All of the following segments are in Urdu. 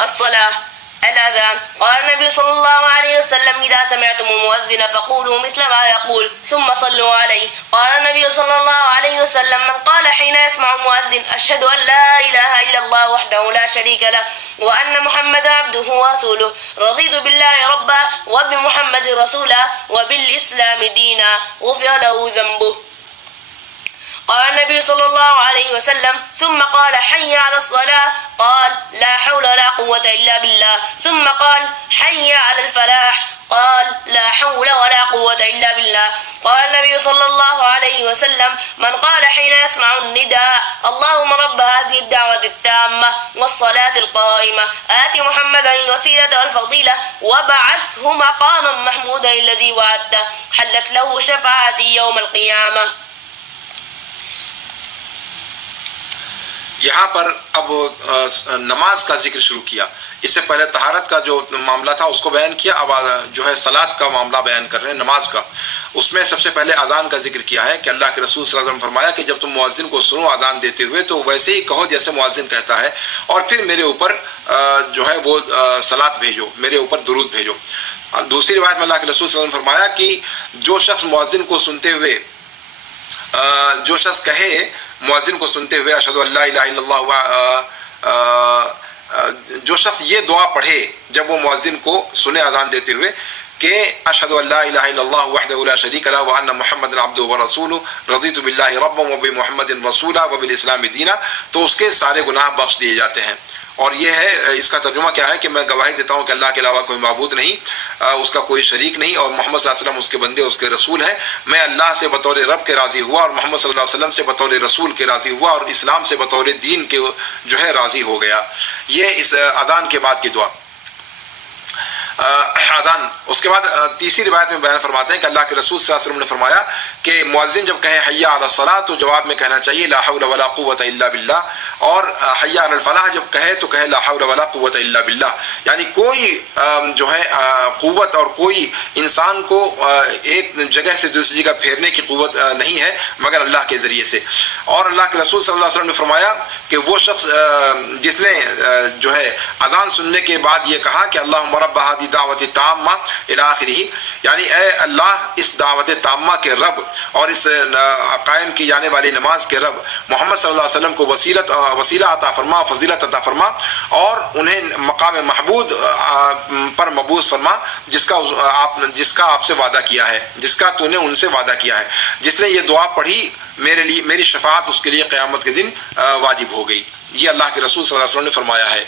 الصلاة الأذان. قال النبي صلى الله عليه وسلم إذا سمعتم المؤذن فقولوا مثل ما يقول ثم صلوا عليه. قال النبي صلى الله عليه وسلم من قال حين يسمع المؤذن أشهد أن لا إله إلا الله وحده لا شريك له وأن محمدا عبده ورسوله رضيت بالله ربا وبمحمد رسولا وبالإسلام دينا غفر له ذنبه. قال النبي صلى الله عليه وسلم ثم قال حي على الصلاة. قال لا حول ولا قوة إلا بالله. ثم قال حي على الفلاح. قال لا حول ولا قوة إلا بالله. قال النبي صلى الله عليه وسلم من قال حين يسمع النداء اللهم رب هذه الدعوة التامة والصلاة القائمة آت محمدا الوسيلة والفضيلة وبعثه مقاما محمودا الذي وعدته حلت له شفاعتي يوم القيامة. یہاں پر اب نماز کا ذکر شروع کیا. اس سے پہلے طہارت کا جو معاملہ تھا اس کو بیان کیا. اب جو ہے صلاۃ کا معاملہ بیان کر رہے ہیں نماز کا. اس میں سب سے پہلے اذان کا ذکر کیا ہے کہ اللہ کے رسول صلی اللہ علیہ وسلم نے فرمایا کہ جب تم مؤذن کو سنو اذان دیتے ہوئے تو ویسے ہی کہو جیسے مؤذن کہتا ہے اور پھر میرے اوپر جو ہے وہ صلاۃ بھیجو، میرے اوپر درود بھیجو. دوسری روایت میں اللہ کے رسول صلی اللہ علیہ وسلم نے فرمایا کہ جو شخص مؤذن کو سنتے ہوئے جو شخص کہے مؤذن کو سنتے ہوئے اشہد ان لا الہ الا اللہ، جو شخص یہ دعا پڑھے جب وہ مؤذن کو سنے اذان دیتے ہوئے کہ اشہد ان لا الہ الا اللہ وحدہ لا شریک لہ وان محمدا عبدہ ورسولہ رضیت باللہ ربا وبمحمد رسولا وبالاسلام دینا، تو اس کے سارے گناہ بخش دیے جاتے ہیں. اور یہ ہے اس کا ترجمہ کیا ہے کہ میں گواہی دیتا ہوں کہ اللہ کے علاوہ کوئی معبود نہیں، اس کا کوئی شریک نہیں، اور محمد صلی اللہ علیہ وسلم اس کے بندے اس کے رسول ہیں. میں اللہ سے بطور رب کے راضی ہوا اور محمد صلی اللہ علیہ وسلم سے بطور رسول کے راضی ہوا اور اسلام سے بطور دین کے جو ہے راضی ہو گیا. یہ اس اذان کے بعد کی دعا. اذان اس کے بعد تیسری روایت میں بیان فرماتے ہیں کہ اللہ کے رسول صلی اللہ علیہ وسلم نے فرمایا کہ مؤذن جب کہے حی علی الصلاۃ تو جواب میں کہنا چاہیے لا حول ولا قوۃ الا باللہ، اور حی علی الفلاح جب کہے تو کہے لا حول ولا قوۃ الا باللہ. یعنی کوئی جو ہے قوت اور کوئی انسان کو ایک جگہ سے دوسری جگہ پھیرنے کی قوت نہیں ہے مگر اللہ کے ذریعے سے. اور اللہ کے رسول صلی اللہ علیہ وسلم نے فرمایا کہ وہ شخص جس نے جو ہے اذان سننے کے بعد یہ کہا کہ اللہم رب ہذہ دعوت تامہ الی آخرہ، یعنی اے اللہ اس دعوت تامہ کے رب اور اس قائم کی جانے والی نماز کے رب محمد صلی اللہ علیہ وسلم کو وسیلہ عطا فرما، فضیلت عطا فرما، اور انہیں مقام محمود پر مبعوث فرما جس کا آپ سے وعدہ کیا ہے، جس کا تو نے ان سے وعدہ کیا ہے. جس نے یہ دعا پڑھی میرے لیے میری شفاعت اس کے لیے قیامت کے دن واجب ہو گئی. یہ اللہ کے رسول صلی اللہ علیہ وسلم نے فرمایا ہے.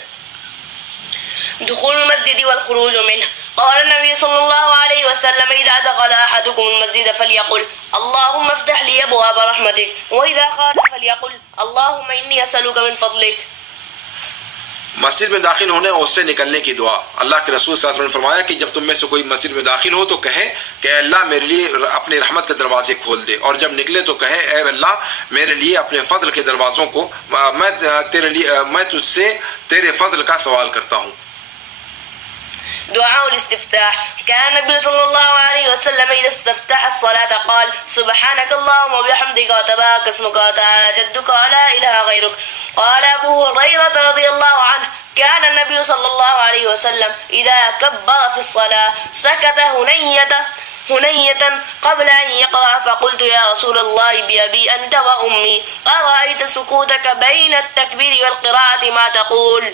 دخول المسجد والخروج منه. قال النبي صلى الله عليه وسلم إذا دخل أحدكم المسجد فليقل اللهم افتح لي أبواب رحمتك وإذا خرج فليقل اللهم إني أسألك من فضلك. مسجد میں داخل ہونے اور اس سے نکلنے کی دعا. اللہ کے رسول صلی اللہ علیہ وسلم نے فرمایا کہ جب تم میں سے کوئی مسجد میں داخل ہو تو کہے کہ اللہ میرے لیے اپنی رحمت کے دروازے کھول دے، اور جب نکلے تو کہے اے اللہ میرے لیے اپنے فضل کے دروازوں کو میں تجھ سے تیرے فضل کا سوال کرتا ہوں. دعاء الاستفتاح. كان النبي صلى الله عليه وسلم إذا استفتح الصلاة قال سبحانك اللهم وبحمدك وتبارك اسمك وتعالى جدك ولا إله غيرك. قال أبو هريرة رضي الله عنه كان النبي صلى الله عليه وسلم إذا كبر في الصلاة سكت هنية قبل أن يقرأ فقلت يا رسول الله بأبي أنت وأمي أرأيت سكوتك بين التكبير والقراءة ما تقول؟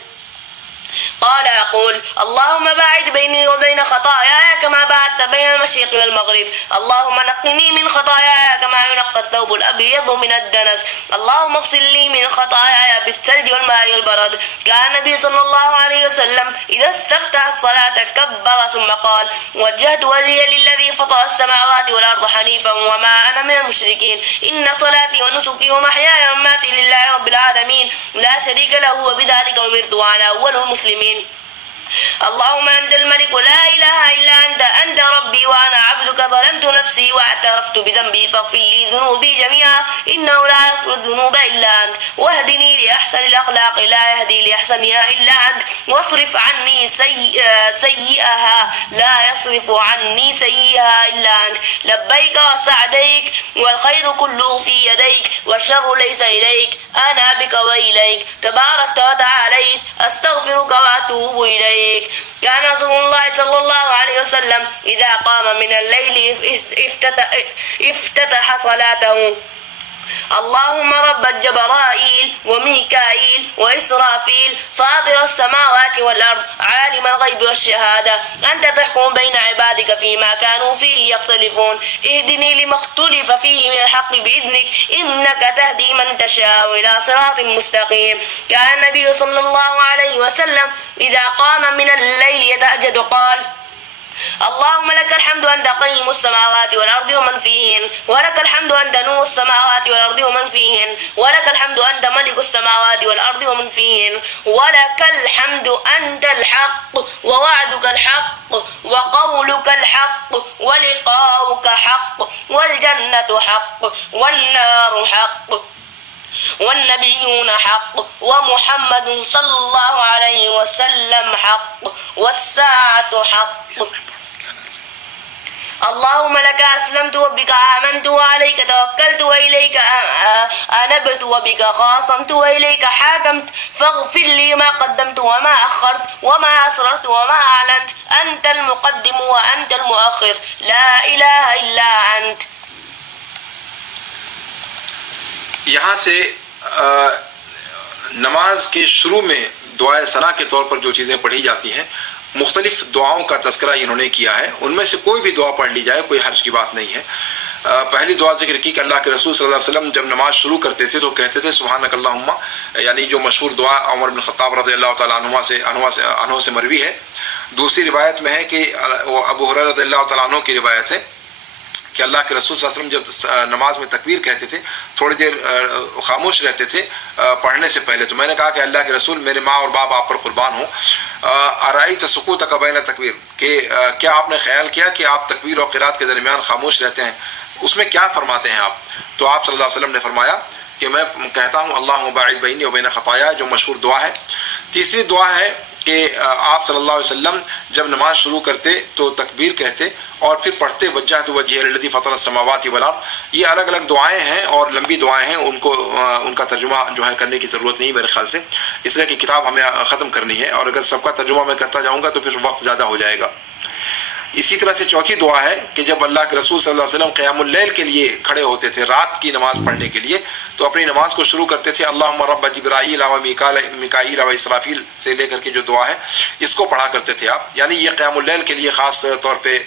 قال أقول اللهم باعد بيني وبين خطاياي كما باعدت بين المشرق والمغرب، اللهم نقني من خطاياي كما ينقى الثوب الأبيض من الدنس، اللهم اغسل لي من خطاياي بالثلج والماء والبرد. كان النبي صلى الله عليه وسلم إذا استفتح الصلاة كبر ثم قال وجهت وجهي للذي فطر السماوات والأرض حنيفا وما أنا من المشركين، إن صلاتي ونسكي ومحياي ومماتي لله رب العالمين لا شريك له وبذلك أمرت وأنا أول المسلمين. اللهم أنت الملك لا إله إلا أنت ربي وأنا عبدك ظلمت نفسي واعترفت بذنبي فاغفر لي ذنوبي جميعا إنه لا يغفر الذنوب إلا أنت واهدني لأحسن الأخلاق لا يهدي لأحسنها إلا أنت واصرف عني سيئها لا يصرف عني سيئها إلا أنت لبيك وسعديك والخير كله في يديك والشر ليس إليك أنا بك وإليك تباركت وتعاليت أستغفرك وأتوب إليك. كان رسول الله صلى الله عليه وسلم إذا قام من الليل افتتح صلاته: اللهم رب جبرائيل وميكائيل وإسرافيل فاطر السماوات والأرض عالم الغيب والشهادة أنت تحكم بين عبادك فيما كانوا فيه يختلفون اهدني لما اختلف فيه من الحق بإذنك إنك تهدي من تشاء إلى صراط مستقيم. كان النبي صلى الله عليه وسلم إذا قام من الليل يتهجد قال: اللهم لك الحمد أنت قيم السماوات والأرض ومن فيهن ولك الحمد أنت نور السماوات والأرض ومن فيهن ولك الحمد أنت ملك السماوات والأرض ومن فيهن ولك الحمد أنت الحق ووعدك الحق وقولك الحق ولقاؤك حق والجنة حق والنار حق والنبيون حق ومحمد صلى الله عليه وسلم حق والساعة حق. اللهم لك أسلمت وبك آمنت وعليك توكلت وإليك أنبت وبك خاصمت وإليك حاكمت فاغفر لي ما قدمت وما أخرت وما أسررت وما أعلنت أنت المقدم وأنت المؤخر لا إله إلا أنت. یہاں سے نماز کے شروع میں دعائے ثنا کے طور پر جو چیزیں پڑھی جاتی ہیں مختلف دعاؤں کا تذکرہ انہوں نے کیا ہے. ان میں سے کوئی بھی دعا پڑھ لی جائے کوئی حرج کی بات نہیں ہے. پہلی دعا ذکر کی کہ اللہ کے رسول صلی اللہ علیہ وسلم جب نماز شروع کرتے تھے تو کہتے تھے سبحانک اللہم، یعنی جو مشہور دعا عمر بن خطاب رضی اللہ تعالیٰ عنہ سے مروی ہے. دوسری روایت میں ہے کہ ابو ہریرہ رضی اللہ تعالیٰ عنہ کی روایت ہے کہ اللہ کے رسول صلی اللہ علیہ وسلم جب نماز میں تکبیر کہتے تھے تھوڑی دیر خاموش رہتے تھے پڑھنے سے پہلے. تو میں نے کہا کہ اللہ کے رسول میرے ماں اور باپ آپ پر قربان ہوں، ارائیت سکوتک بین تکبیر، کہ کیا آپ نے خیال کیا کہ آپ تکبیر اور قرات کے درمیان خاموش رہتے ہیں، اس میں کیا فرماتے ہیں آپ؟ تو آپ صلی اللہ علیہ وسلم نے فرمایا کہ میں کہتا ہوں اللہم باعد بینی و بین خطایا، جو مشہور دعا ہے. تیسری دعا ہے کہ آپ صلی اللہ علیہ وسلم جب نماز شروع کرتے تو تکبیر کہتے اور پھر پڑھتے وجہت وجہی الذی فطر السماوات والارض. یہ الگ الگ دعائیں ہیں اور لمبی دعائیں ہیں، ان کا ترجمہ جو ہے کرنے کی ضرورت نہیں میرے خیال سے، اس لیے کہ کتاب ہمیں ختم کرنی ہے اور اگر سب کا ترجمہ میں کرتا جاؤں گا تو پھر وقت زیادہ ہو جائے گا. اسی طرح سے چوتھی دعا ہے کہ جب اللہ کے رسول صلی اللہ علیہ وسلم قیام اللیل کے لیے کھڑے ہوتے تھے رات کی نماز پڑھنے کے لیے تو اپنی نماز کو شروع کرتے تھے اللہم رب جبرائیل و میکائیل و اسرافیل سے لے کر کے جو دعا ہے اس کو پڑھا کرتے تھے آپ. یعنی یہ قیام اللیل کے لیے خاص طور پہ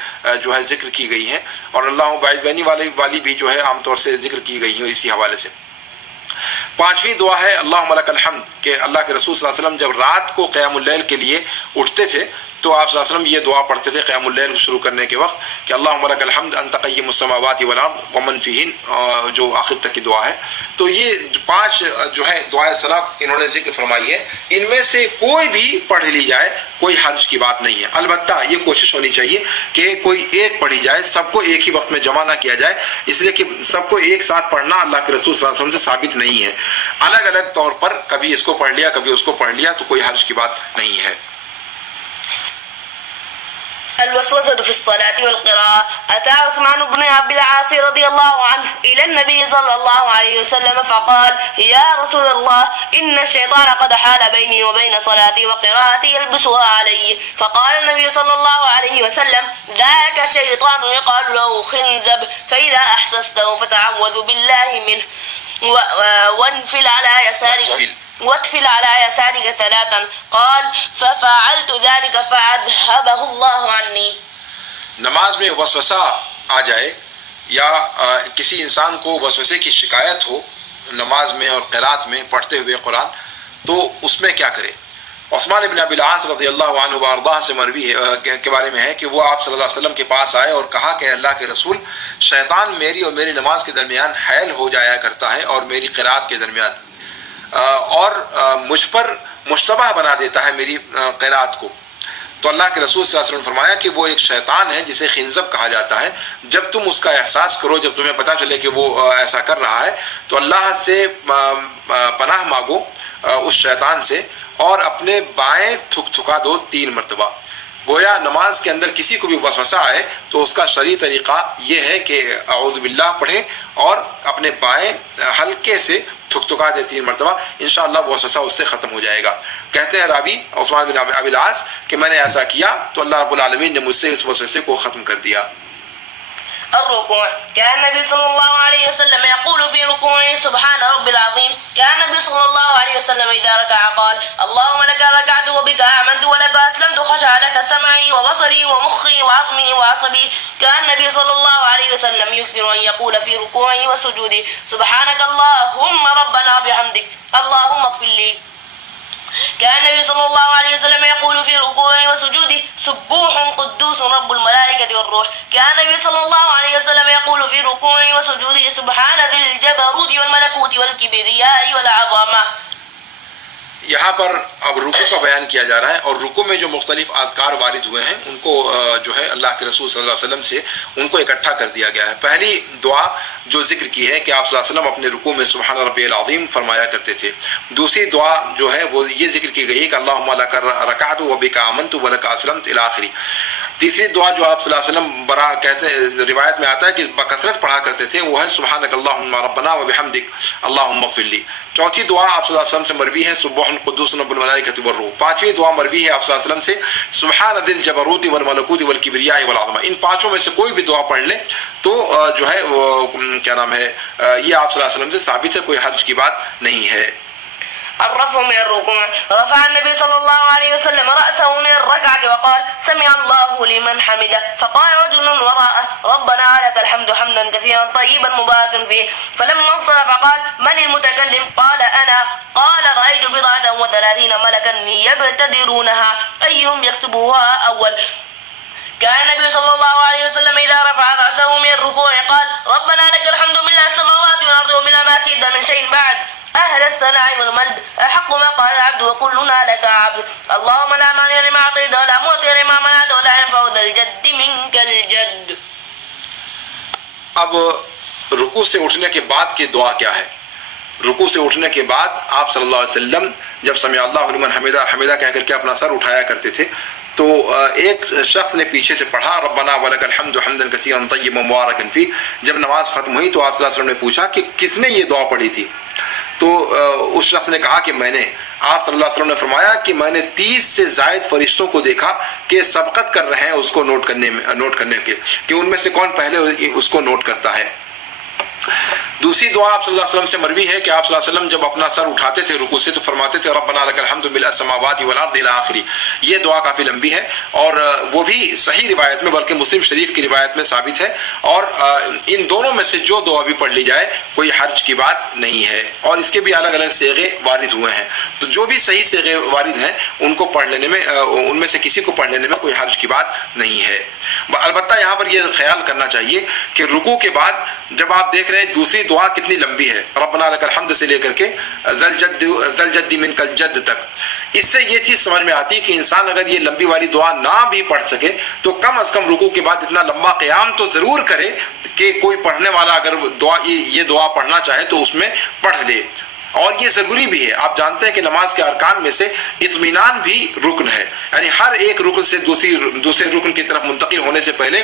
جو ہے ذکر کی گئی ہیں اور اللہ باعث بینی والی بھی جو ہے عام طور سے ذکر کی گئی ہیں اسی حوالے سے. پانچویں دعا ہے اللہم لک الحمد، کہ اللہ کے رسول صلی اللہ علیہ وسلم جب رات کو قیام اللیل کے لیے اٹھتے تھے تو آپ صلی اللہ علیہ وسلم یہ دعا پڑھتے تھے قیام اللیل شروع کرنے کے وقت کہ اللہم لک الحمد انت قیم السماوات والارض ومن فیہن، جو آخر تک کی دعا ہے. تو یہ پانچ جو ہے دعائیں ثنا انہوں نے ذکر فرمائی ہے، ان میں سے کوئی بھی پڑھ لی جائے کوئی حرج کی بات نہیں ہے. البتہ یہ کوشش ہونی چاہیے کہ کوئی ایک پڑھی جائے، سب کو ایک ہی وقت میں جمع نہ کیا جائے، اس لیے کہ سب کو ایک ساتھ پڑھنا اللہ کے رسول صلی اللہ علیہ وسلم سے ثابت نہیں ہے. الگ الگ طور پر کبھی اس کو پڑھ لیا کبھی اس کو پڑھ لیا تو کوئی حرج کی بات نہیں ہے. الوسوسة في الصلاة والقراءة. أتى عثمان بن عبد العاص رضي الله عنه إلى النبي صلى الله عليه وسلم فقال يا رسول الله إن الشيطان قد حال بيني وبين صلاتي وقراءتي يلبسها علي. فقال النبي صلى الله عليه وسلم ذاك شيطان يقال له خنزب فإذا أحسسته فتعوذ بالله منه وانفل على يسارك واتفل على يسارك ثلاثا. قال ففعلت ذلك فأذهبه الله عني. نماز میں وسوسہ آ جائے یا کسی انسان کو وسوسے کی شکایت ہو نماز میں اور قرات میں پڑھتے ہوئے قرآن تو اس میں کیا کرے؟ عثمان بن ابی العاص رضی اللہ عنہ وارضاہ سے مروی ہے کے بارے میں ہے کہ وہ آپ صلی اللہ علیہ وسلم کے پاس آئے اور کہا کہ اللہ کے رسول شیطان میری اور میری نماز کے درمیان حائل ہو جایا کرتا ہے اور میری قرات کے درمیان اور مجھ پر مشتبہ بنا دیتا ہے میری قرات کو. تو اللہ کے رسول صلی اللہ علیہ وسلم فرمایا کہ وہ ایک شیطان ہے جسے خنزب کہا جاتا ہے. جب تم اس کا احساس کرو، جب تمہیں پتہ چلے کہ وہ ایسا کر رہا ہے تو اللہ سے پناہ مانگو اس شیطان سے اور اپنے بائیں تھکا دو 3 مرتبہ. گویا نماز کے اندر کسی کو بھی وسوسہ آئے تو اس کا شرعی طریقہ یہ ہے کہ اعوذ باللہ پڑھیں اور اپنے بائیں ہلکے سے تھکا دے 3 مرتبہ، انشاءاللہ وہ وسوسہ اس سے ختم ہو جائے گا۔ کہتے ہیں راوی عثمان بن ابی العاص کہ میں نے ایسا کیا تو اللہ رب العالمین نے مجھ سے اس وسوسے کو ختم کر دیا۔ الركوع. كان النبي صلى الله عليه وسلم يقول في ركوعه سبحان رب العظيم. كان النبي صلى الله عليه وسلم إذا ركع قال اللهم لك ركعت وبك آمنت ولك أسلمت خشع لك سمعي وبصري ومخي وعظمي وعصبي. كان النبي صلى الله عليه وسلم يكثر أن يقول في ركوعه وسجوده سبحانك اللهم ربنا بحمدك اللهم اغفر لي. كان النبي صلى الله عليه وسلم يقول في ركوعه وسجوده سبوح قدوس رب الملائكة والروح. كان النبي صلى الله عليه وسلم يقول في ركوعه وسجوده سبحان ذي الجبروت والملكوت والكبرياء والعظمة. یہاں پر اب رکوع کا بیان کیا جا رہا ہے، اور رکوع میں جو مختلف اذکار وارد ہوئے ہیں ان کو جو ہے اللہ کے رسول صلی اللہ علیہ وسلم سے ان کو اکٹھا کر دیا گیا ہے۔ پہلی دعا جو ذکر کی ہے کہ آپ صلی اللہ علیہ وسلم اپنے رکوع میں سبحان ربی العظیم فرمایا کرتے تھے۔ دوسری دعا جو ہے وہ یہ ذکر کی گئی ہے کہ اللہم لک رکعت وبک آمنت ولک اسلمت الی آخری۔ تیسری دعا جو آپ صلی اللہ علیہ وسلم کہتے ہیں روایت میں آتا ہے کہ بکثرت پڑھا کرتے تھے وہ ہے سبحانک اللہم ربنا وبحمدک اللہم اغفر لی۔ چوتھی دعا آپ صلی اللہ علیہ وسلم سے مروی ہے سبحان قدوس رب الملائکۃ والروح۔ پانچویں دعا مروی ہے آپ صلی اللہ علیہ وسلم سے سبحان ذی الجبروت والملکوت والکبریاء والعظمہ۔ ان پانچوں میں سے کوئی بھی دعا پڑھ لیں تو جو ہے وہ کیا نام ہے یہ آپ صلی اللہ علیہ وسلم سے ثابت ہے، کوئی حرج کی بات نہیں ہے۔ الرفع من الركوع. رفع النبي صلى الله عليه وسلم رأسه من الركعة وقال سمع الله لمن حمده. فقال رجل وراءه ربنا لك الحمد حمدا كثيرا طيبا مباركا فيه. فلما انصرف قال من المتكلم؟ قال أنا. قال رأيت 37 ملكا يبتدرونها أيهم يكتبها أول. كان النبي صلى الله عليه وسلم إذا رفع رأسه من الركوع قال ربنا لك الحمد ملء السماوات والأرض وملء ما شئت من شيء بعد أهل الثناء والمجد أحق ما قال العبد وكلنا لك عبد. اللهم لا مانع لما أعطيت ولا معطي لما منعت ولا ينفع ذا الجد منك الجد. اب رکوع سے اٹھنے کے بعد کی دعا کیا ہے؟ رکوع سے اٹھنے کے بعد آپ صلی اللہ علیہ وسلم جب سمع اللہ لمن حمدہ حمدہ کہہ کر کے اپنا سر اٹھایا کرتے تھے تو ایک شخص نے پیچھے سے پڑھا ربنا ولک الحمد حمدا کثیرا طیبا مبارکا فیہ۔ جب نماز ختم ہوئی تو آپ صلی اللہ علیہ وسلم نے پوچھا کہ کس نے یہ دعا پڑھی تھی؟ تو اس شخص نے کہا کہ میں نے۔ آپ صلی اللہ علیہ وسلم نے فرمایا کہ میں نے 30 سے زائد فرشتوں کو دیکھا کہ سبقت کر رہے ہیں اس کو نوٹ کرنے کے کہ ان میں سے کون پہلے اس کو نوٹ کرتا ہے۔ دوسری دعا آپ صلی اللہ علیہ وسلم سے مروی ہے کہ آپ صلی اللہ علیہ وسلم جب اپنا سر اٹھاتے تھے رکوع سے تو فرماتے تھے ربنا لک الحمد ملء السماوات والارض الی آخری۔ یہ دعا کافی لمبی ہے اور وہ بھی صحیح روایت میں بلکہ مسلم شریف کی روایت میں ثابت ہے، اور ان دونوں میں سے جو دعا بھی پڑھ لی جائے کوئی حرج کی بات نہیں ہے، اور اس کے بھی الگ الگ صیغے وارد ہوئے ہیں، تو جو بھی صحیح صیغے وارد ہیں ان کو پڑھ لینے میں ان میں سے کسی کو پڑھ لینے میں کوئی حرج کی بات نہیں ہے۔ البتہ یہاں پر یہ خیال کرنا چاہیے کہ رکوع کے بعد جب آپ دیکھ رہے ہیں دوسری دعا کتنی لمبی ہے، ربنا لک الحمد سے لے کر کے ذل جد منک الجد تک، اس سے یہ چیز سمجھ میں آتی ہے کہ انسان اگر یہ لمبی والی دعا نہ بھی پڑھ سکے تو کم از کم رکوع کے بعد اتنا لمبا قیام تو ضرور کرے کہ کوئی پڑھنے والا اگر یہ دعا پڑھنا چاہے تو اس میں پڑھ لے۔ اور یہ ضروری بھی ہے، آپ جانتے ہیں کہ نماز کے ارکان میں سے اطمینان بھی رکن ہے، یعنی ہر ایک رکن سے دوسرے رکن کی طرف منتقل ہونے سے پہلے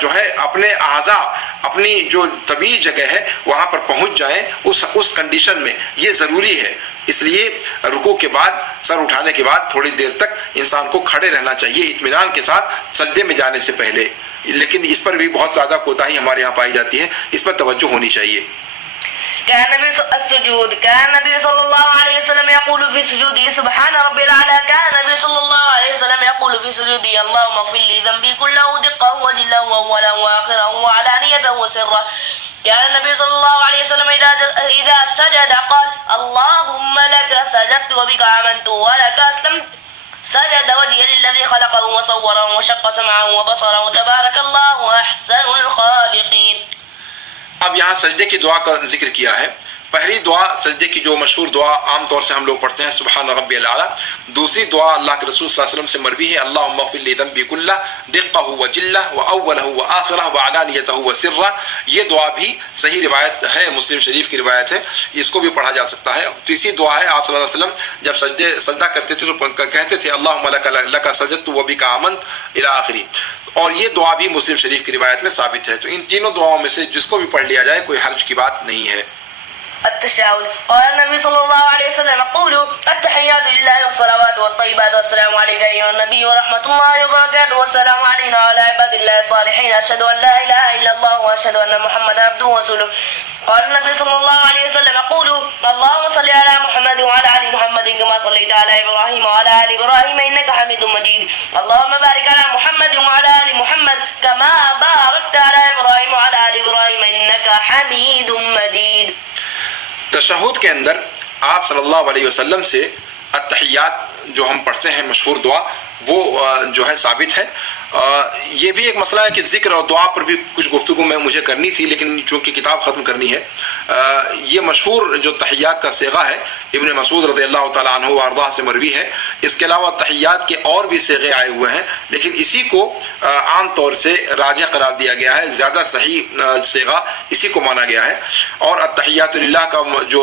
جو ہے اپنے اعضاء اپنی جو طبیعی جگہ ہے وہاں پر پہنچ جائیں اس کنڈیشن میں، یہ ضروری ہے۔ اس لیے رکوع کے بعد سر اٹھانے کے بعد تھوڑی دیر تک انسان کو کھڑے رہنا چاہیے اطمینان کے ساتھ سجدے میں جانے سے پہلے، لیکن اس پر بھی بہت زیادہ کوتاہی ہمارے یہاں پائی جاتی ہے، اس پر توجہ ہونی چاہیے۔ كان النبي صلى الله عليه وسلم يقول في سجوده سبحان ربي الأعلى. كان النبي صلى الله عليه وسلم يقول في سجوده اللهم اغفر لي ذنبي كله دقه وجله وأوله وآخره وعلانيته وسره. كان النبي صلى الله عليه وسلم إذا سجد قال اللهم لك سجدت وبك آمنت ولك أسلمت. سجد وجهي للذي خلقه وصوره وشق سمعه وبصره تبارك الله أحسن الخالقين. اب یہاں سجدے کی دعا کا ذکر کیا ہے۔ پہلی دعا سجدے کی جو مشہور دعا عام طور سے ہم لوگ پڑھتے ہیں سبحان ربی الاعلیٰ۔ دوسری دعا اللہ کے رسول صلی اللہ علیہ وسلم سے مروی ہے اللہم اغفر لی ذنبی کلہ دقہ وجلہ واولہ وآخرہ وعلانیتہ وسرہ۔ یہ دعا بھی صحیح روایت ہے، مسلم شریف کی روایت ہے، اس کو بھی پڑھا جا سکتا ہے۔ تیسری دعا ہے آپ صلی اللہ علیہ وسلم جب سجدہ کرتے تھے تو کہتے تھے اللہم لک سجدت وبک آمنت الی آخری، اور یہ دعا بھی مسلم شریف کی روایت میں ثابت ہے۔ تو ان تینوں دعاؤں میں سے جس کو بھی پڑھ لیا جائے کوئی حرج کی بات نہیں ہے۔ التشهد. قال النبي صلى الله عليه وسلم قولوا التحيات لله والصلوات والطيبات والسلام عليك أيها النبي ورحمة الله وبركاته والسلام علينا وعلى عباد الله الصالحين أشهد أن لا إله إلا الله وأشهد أن محمدا عبده ورسوله. قال النبي صلى الله عليه وسلم قولوا اللهم صل على محمد وعلى آل محمد كما صليت على إبراهيم وعلى آل إبراهيم إنك حميد مجيد. اللهم بارك على محمد وعلى آل محمد كما باركت على إبراهيم وعلى آل إبراهيم إنك حميد مجيد. تشہد کے اندر آپ صلی اللہ علیہ وسلم سے التحیات جو ہم پڑھتے ہیں مشہور دعا وہ جو ہے ثابت ہے. یہ بھی ایک مسئلہ ہے کہ ذکر اور دعا پر بھی کچھ گفتگو مجھے کرنی تھی، لیکن چونکہ کتاب ختم کرنی ہے. یہ مشہور جو تحیات کا صیغہ ہے ابن مسعود رضی اللہ تعالیٰ عنہ وارضاہ سے مروی ہے. اس کے علاوہ تحیات کے اور بھی صیغے آئے ہوئے ہیں، لیکن اسی کو عام طور سے راجح قرار دیا گیا ہے، زیادہ صحیح صیغہ اسی کو مانا گیا ہے. اور التحیات للہ کا جو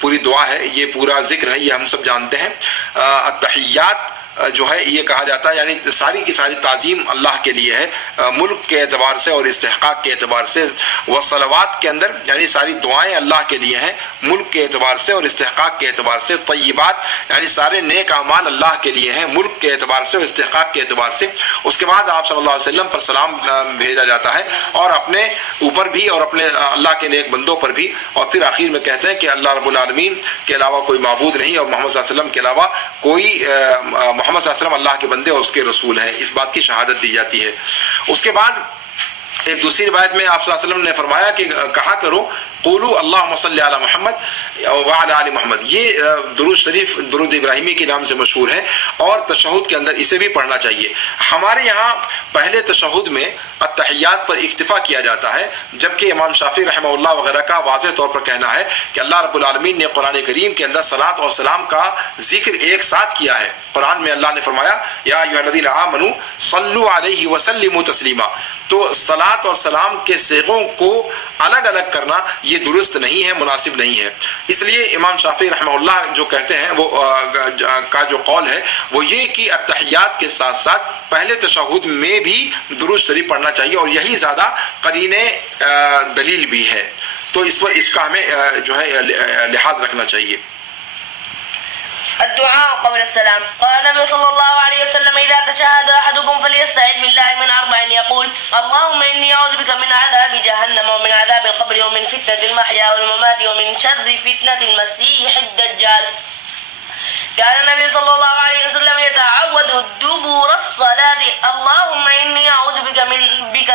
پوری دعا ہے یہ پورا ذکر ہے، یہ ہم سب جانتے ہیں. التحیات جو ہے یہ کہا جاتا ہے یعنی ساری کی ساری تعظیم اللہ کے لیے ہے، ملک کے اعتبار سے اور استحقاق کے اعتبار سے. والصلوات کے اندر یعنی ساری دعائیں اللہ کے لیے ہیں ملک کے اعتبار سے اور استحقاق کے اعتبار سے. طیبات یعنی سارے نیک اعمال اللہ کے لیے ہیں ملک کے اعتبار سے اور استحقاق کے اعتبار سے. اس کے بعد آپ صلی اللہ علیہ وسلم پر سلام بھیجا جاتا ہے اور اپنے اوپر بھی اور اپنے اللہ کے نیک بندوں پر بھی، اور پھر آخر میں کہتے ہیں کہ اللہ رب العالمین کے علاوہ کوئی معبود نہیں اور محمد صلی اللہ علیہ وسلم کے علاوہ کوئی محمد صلی اللہ علیہ وسلم اللہ کے بندے اور اس کے رسول ہیں. اس بات کی شہادت دی جاتی ہے. اس کے بعد ایک دوسری روایت میں آپ صلی اللہ علیہ وسلم نے فرمایا کہ کہا کرو قولوا اللہم صلی علی محمد وعلی آل محمد. یہ درود شریف درود ابراہیمی کے نام سے مشہور ہے اور تشہد کے اندر اسے بھی پڑھنا چاہیے. ہمارے یہاں پہلے تشہد میں التحیات پر اکتفا کیا جاتا ہے، جبکہ امام شافعی رحمہ اللہ وغیرہ کا واضح طور پر کہنا ہے کہ اللہ رب العالمین نے قرآن کریم کے اندر صلاۃ اور سلام کا ذکر ایک ساتھ کیا ہے. قرآن میں اللہ نے فرمایا یا ایھا الذین آمنوا صلوا علیہ وسلموا تسلیما. تو صلاۃ اور سلام کے صیغوں کو الگ الگ کرنا یہ درست نہیں ہے، مناسب نہیں ہے. اس لیے امام شافعی رحمہ اللہ جو کہتے ہیں وہ کا جو قول ہے وہ یہ کہ التحیات کے ساتھ ساتھ پہلے تشہد میں بھی درود شریف پڑھنا چاہیے اور یہی زیادہ قرین دلیل بھی ہے. تو اس کا ہمیں جو ہے لحاظ رکھنا چاہیے. الدعاء قبل السلام. قال النبي صلى الله عليه وسلم إذا تشهد أحدكم فليستعذ بالله من أربع يقول اللهم إني أعوذ بك من عذاب جهنم ومن عذاب القبر ومن فتنة المحيا والممات ومن شر فتنة المسيح الدجال. كان النبي صلى الله عليه وسلم يتعوذ دبر الصلاة اللهم إني أعوذ بك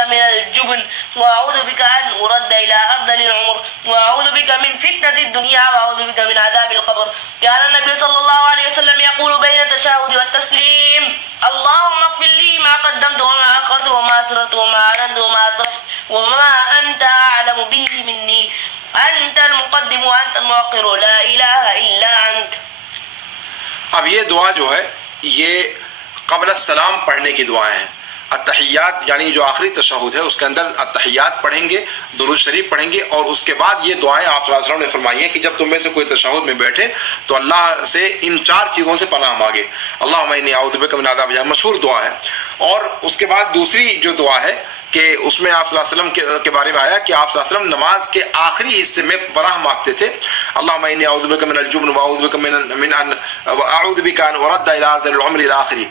من الجبن وأعوذ بك أن أرد إلى أرذل العمر وأعوذ بك من فتنة الدنيا وأعوذ بك من عذاب القبر. كان النبي صلى الله عليه وسلم يقول بين التشهد والتسليم اللهم اغفر لي ما قدمت وما أخرت وما أسررت وما أعلنت وما أسرفت وما أنت أعلم به مني أنت المقدم وأنت المؤخر لا إله إلا أنت. اب یہ دعا جو ہے یہ قبل السلام پڑھنے کی دعائیں ہیں. التحیات یعنی جو آخری تشہد ہے اس کے اندر التحیات پڑھیں گے، درود شریف پڑھیں گے، اور اس کے بعد یہ دعائیں آپ صلی اللہ علیہ وسلم نے فرمائی ہیں کہ جب تم میں سے کوئی تشہد میں بیٹھے تو اللہ سے ان چار چیزوں سے پناہ مانگے. اللہم انی اعوذ بک من عذاب جہنم مشہور دعا ہے. اور اس کے بعد دوسری جو دعا ہے کہ اس میں آپ صلی اللہ علیہ وسلم کے بارے میں آیا کہ آپ صلی اللہ علیہ وسلم نماز کے آخری حصے میں پناہ مانگتے تھے. اللہم انی اعوذ بک من الجبن واعوذ بک من اعوذ بک ان ارد الی ارذل العمر الی آخری.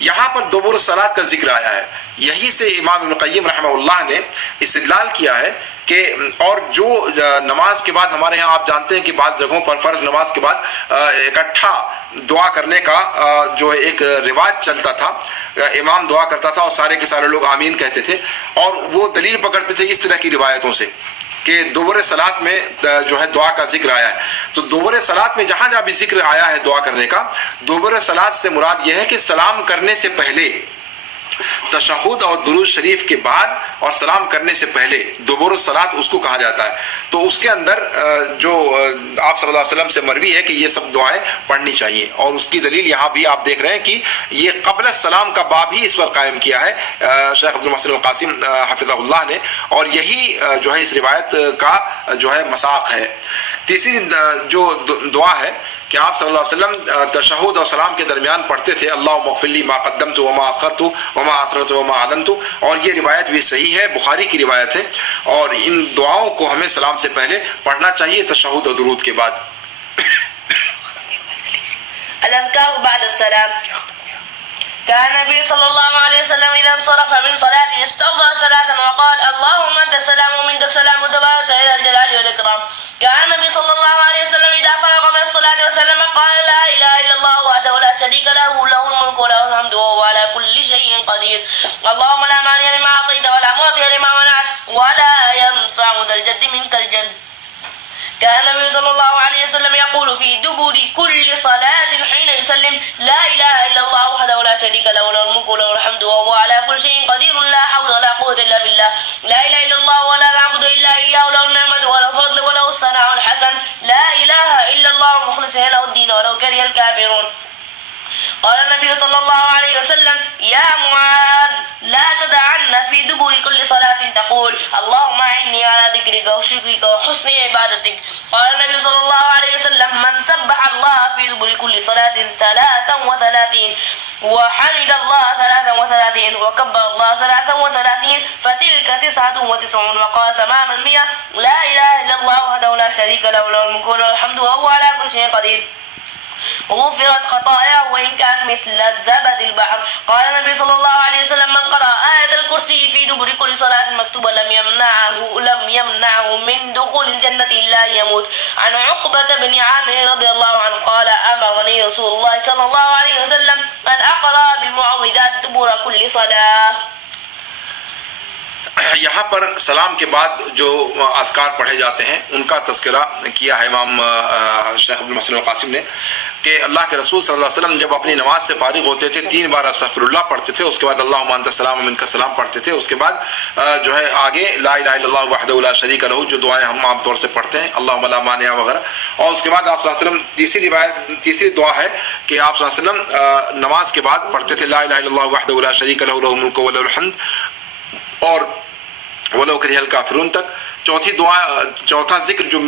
یہاں پر دبر الصلاۃ کا ذکر آیا ہے. یہی سے امام ابن قیم رحمہ اللہ نے استدلال کیا ہے کہ اور جو نماز کے بعد ہمارے ہاں آپ جانتے ہیں کہ بعض جگہوں پر فرض نماز کے بعد اکٹھا دعا کرنے کا جو ایک رواج چلتا تھا، امام دعا کرتا تھا اور سارے کے سارے لوگ آمین کہتے تھے، اور وہ دلیل پکڑتے تھے اس طرح کی روایتوں سے کہ دوبرے صلاۃ میں جو ہے دعا کا ذکر آیا ہے. تو دوبرے صلاۃ میں جہاں جہاں بھی ذکر آیا ہے دعا کرنے کا، دوبرے صلاۃ سے مراد یہ ہے کہ سلام کرنے سے پہلے، تشہد اور درود شریف کے بعد اور سلام کرنے سے پہلے دبر الصلاۃ اس کو کہا جاتا ہے. تو اس کے اندر جو آپ صلی اللہ علیہ وسلم سے مروی ہے کہ یہ سب دعائیں پڑھنی چاہیے، اور اس کی دلیل یہاں بھی آپ دیکھ رہے ہیں کہ یہ قبل السلام کا باب ہی اس پر قائم کیا ہے شیخ عبد المحسن القاسم حفظہ اللہ نے، اور یہی جو ہے اس روایت کا جو ہے مساق ہے. تیسری جو دعا ہے کہ آپ صلی اللہ علیہ وسلم تشہد اور سلام کے درمیان پڑھتے تھے اللہم اغفر لی ما قدمت وما اخرت وما اسررت وما اعلنت، اور یہ روایت بھی صحیح ہے، بخاری کی روایت ہے، اور ان دعاؤں کو ہمیں سلام سے پہلے پڑھنا چاہیے تشہد اور درود کے بعد۔ الأذكار بعد السلام. كان النبي صلى الله عليه وسلم إذا انصرف من صلاته استغفر ثلاثا وقال اللهم أنت السلام ومنك السلام تبارك إلى الجلال والإكرام. كان النبي صلى الله عليه وسلم إذا فرغ من الصلاة وسلم قال لا إله إلا الله وحده لا شريك له له الملك وله الحمد وهو على كل شيء قدير. اللهم لا مانع لما أعطيت ولا معطي لما منعت ولا ينفع ذا الجد منك الجد. كان النبي صلى الله عليه وسلم يقول في دبر كل صلاة حين يسلم لا إله إلا الله وحده لا شريك له له الملك وله الحمد وهو على كل شيء قدير لا حول ولا قوة إلا بالله لا إله إلا الله ولا نعبد إلا إياه له النعمة وله الفضل وله الثناء الحسن لا إله إلا الله مخلصين له الدين ولو كره الكافرون. قال النبي صلى الله عليه وسلم يا معاذ لا تدعن في دبر كل صلاة تقول اللهم أعني على ذكرك وشكرك وحسن عبادتك. قال النبي صلى الله عليه وسلم من سبح الله في دبر كل صلاة 33 وحمد الله 33 وكبر الله 33 فتلك 99 وقال تمام 100 لا إله إلا الله وحده لا شريك له له الملك وله الحمد وهو على كل شيء قدير. غفرت خطاياه وإن كان مثل الزبد البحر. قال النبي صلى الله عليه وسلم من قرأ آية الكرسي في دبر كل صلاة مكتوبة لم يمنعه من دخول الجنة إلا يموت. عن عقبة بن عامر رضي الله عنه قال أمرني رسول الله صلى الله عليه وسلم أن أقرأ بالمعوذات دبر كل صلاة. یہاں پر سلام کے بعد جو اذکار پڑھے جاتے ہیں ان کا تذکرہ کیا ہے امام شیخ عبد المحسن القاسم نے کہ اللہ کے رسول صلی اللہ علیہ وسلم جب اپنی نماز سے فارغ ہوتے تھے 3 بار استغفر اللہ پڑھتے تھے، اس کے بعد اللہم انت السلام ومنک السلام پڑھتے تھے، اس کے بعد جو ہے آگے لا الہ الا اللہ وحدہ لا شریک لہ جو دعائیں ہم عام طور سے پڑھتے ہیں اللہم لا مانع وغیرہ، اور اس کے بعد آپ صلی اللہ علیہ وسلم تیسری دعا ہے کہ آپ صلی اللہ علیہ وسلم نماز کے بعد پڑھتے تھے لا الہ الا اللہ وحدہ لا شریک لہ لہ الملک ولہ الحمد اور وَلَوْ كَرِهَ الْكَافِرُونَ تک. چوتھا ذکر جو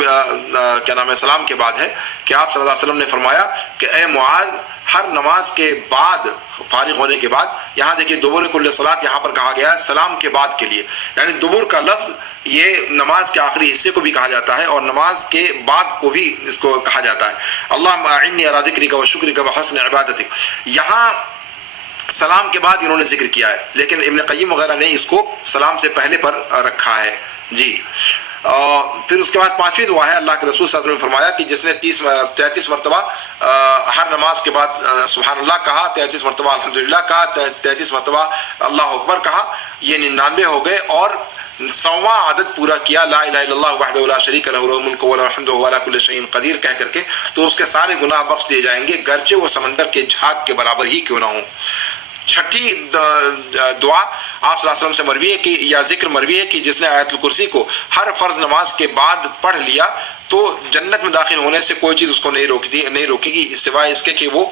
کیا نام ہے سلام کے بعد ہے کہ آپ صلی اللہ علیہ وسلم نے فرمایا کہ اے معاذ ہر نماز کے بعد فارغ ہونے کے بعد، یہاں دیکھیے دبر کل صلاۃ یہاں پر کہا گیا ہے سلام کے بعد کے لیے، یعنی دبر کا لفظ یہ نماز کے آخری حصے کو بھی کہا جاتا ہے اور نماز کے بعد کو بھی اس کو کہا جاتا ہے. اللہم اعنی علی ذکرک و شکرک و حسن عبادتک. یہاں سلام کے بعد انہوں نے ذکر کیا ہے، لیکن ابن قیم وغیرہ نے اس کو سلام سے پہلے پر رکھا ہے. جی پھر اس کے بعد 5ویں دعا ہے اللہ کے رسول صلی اللہ علیہ وسلم نے فرمایا کہ جس نے 33 مرتبہ ہر نماز کے بعد سبحان اللہ کہا، 33 مرتبہ الحمدللہ کہا، 33 مرتبہ اللہ اکبر کہا، یہ 99 ہو گئے، اور 100واں عدد پورا کیا لا الہ الا اللہ وحدہ لا شریک لہ لہ الملک ولہ الحمد وہو علی کل شیء قدیر کہہ کر کے، تو اس کے سارے گناہ بخش دیے جائیں گے گرچہ وہ سمندر کے جھاگ کے برابر ہی کیوں نہ ہوں. 6ٹھی دعا آپ صلی اللہ علیہ وسلم سے مروی ہے کہ یا ذکر مروی ہے کہ جس نے آیت الکرسی کو ہر فرض نماز کے بعد پڑھ لیا تو جنت میں داخل ہونے سے کوئی چیز اس کو نہیں روکے گی سوائے اس کے کہ وہ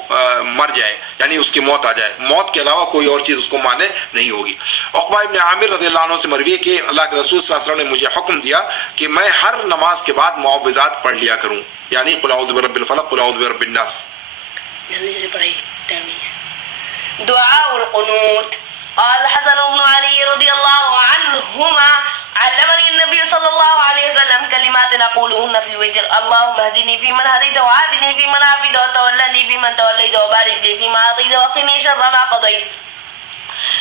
مر جائے، یعنی اس کی موت آ جائے، موت کے علاوہ کوئی اور چیز اس کو مانے نہیں ہوگی. عقبہ ابن عامر رضی اللہ عنہ سے مروی ہے کہ اللہ کے رسول صلی اللہ علیہ وسلم نے مجھے حکم دیا کہ میں ہر نماز کے بعد معوذات پڑھ لیا کروں، یعنی قل اعوذ برب الفلق قل اعوذ برب الناس. دعاء القنوت. قال الحسن بن علي رضي الله عنهما علمني النبي صلى الله عليه وسلم كلمات نقولهن في الوتر اللهم اهدني فيمن هديت وعافني فيمن عافيت وتولني فيمن توليت وبارك لي فيما أعطيت وقني شر ما قضيت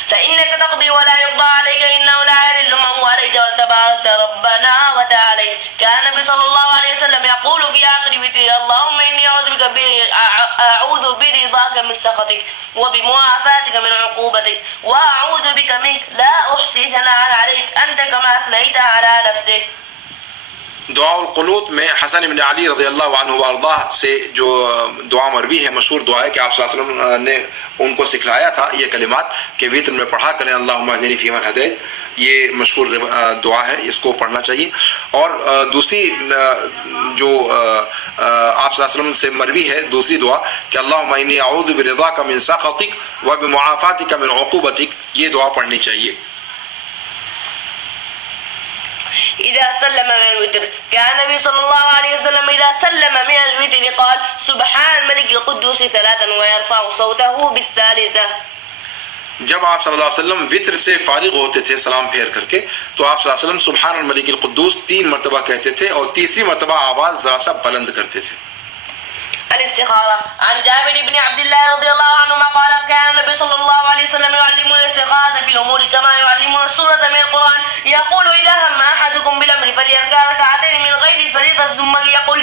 فإنك تقضي ولا يقضى عليك إنه لا يذل من واليت وتباركت ربنا وتعاليت. كان النبي صلى الله عليه وسلم يقول في آخر وتره اللهم إني أعوذ برضاك من سخطك وبمعافاتك من عقوبتك وأعوذ بك منك لا أحصي ثناء عليك أنت كما أثنيت على نفسك. دعا القنوت میں حسن بن علی رضی اللہ عنہ وارضاہ سے جو دعا مروی ہے مشہور دعا ہے کہ آپ صلی اللہ علیہ وسلم نے ان کو سکھلایا تھا یہ کلمات کہ وتر میں پڑھا کریں اللہم اہدنی فیمن ہدیت، یہ مشہور دعا ہے، اس کو پڑھنا چاہیے. اور دوسری جو آپ صلی اللہ علیہ وسلم سے مروی ہے دوسری دعا کہ اللہم انی اعوذ برضاک من سخطک وبمعافاتک من عقوبتک، یہ دعا پڑھنی چاہیے. إذا سلم من الوتر كان النبي صلى الله عليه وسلم إذا سلم من الوتر قال سبحان الملك القدوس ثلاثا ويرفع صوته بالثالثة. جب آپ صلی اللہ علیہ وسلم وطر سے فارغ ہوتے تھے سلام پھیر کر کے تو آپ صلی اللہ علیہ وسلم سبحان الملک القدوس 3 مرتبہ کہتے تھے اور تیسری مرتبہ آواز ذرا سا بلند کرتے تھے. الاستخارة. عن جابر بن عبد الله رضي الله عنهما قال كان النبي صلى الله عليه وسلم يعلمنا الاستخارة في الأمور كما يعلمنا السورة من القرآن. يقول إذا هم أحدكم بالأمر فليركع ركعتين من غير فريضة ثم ليقل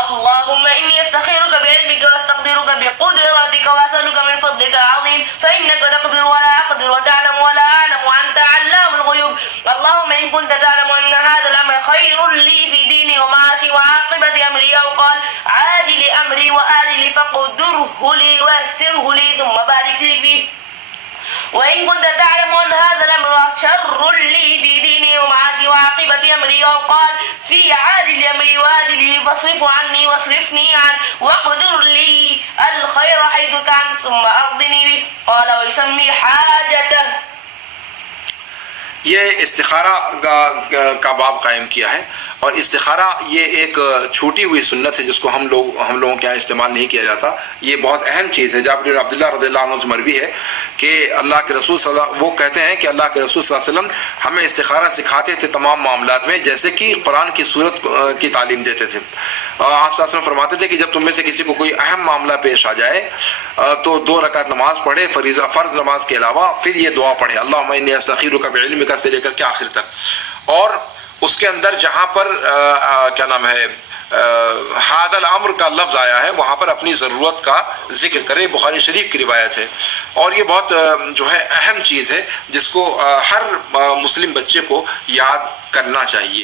اللهم إني أستخيرك بعلمك وأستقدرك بقدرتك وأسألك من فضلك العظيم فإنك تقدر ولا أقدر وتعلم ولا أعلم وأنت علام الغيوب. اللهم إن كنت تعلم أن هذا الأمر خير لي في ديني ومعاشي وعاقبة أمري أو قال عاجل أمري وآجل فقدره لي ويسره لي ثم بارك لي فيه. وإن كنت تعلم أن هذا الأمر شر لي في ديني ومعاشي وعاقبة أمري أو قال في عاجل أمري وآجله فاصرف عني واصرفني عنه واقدر لي الخير حيث كان ثم أرضني به. قال ويسمي حاجته. یہ استخارہ کا باب قائم کیا ہے اور استخارہ یہ ایک چھوٹی ہوئی سنت ہے جس کو ہم لوگوں کے یہاں استعمال نہیں کیا جاتا. یہ بہت اہم چیز ہے. جابر بن عبداللہ رضی اللہ عنہ سے مروی ہے کہ اللہ کے رسول وہ کہتے ہیں کہ اللہ کے رسول صلی اللہ علیہ وسلم ہمیں استخارہ سکھاتے تھے تمام معاملات میں جیسے کہ قرآن کی صورت کی تعلیم دیتے تھے. آپ صلی اللہ علیہ وسلم فرماتے تھے کہ جب تم میں سے کسی کو کوئی اہم معاملہ پیش آ جائے تو 2 رکعت نماز پڑھے فرض نماز کے علاوہ پھر یہ دعا پڑھے اللہم انی استخیرک بعلمک سے لے کر کے آخر تک. اور اس کے اندر جہاں پر کیا نام ہے ہذا الامر کا لفظ آیا ہے وہاں پر اپنی ضرورت کا ذکر کرے. بخاری شریف کی روایت ہے اور یہ بہت جو ہے اہم چیز ہے جس کو ہر مسلم بچے کو یاد کرنا چاہیے.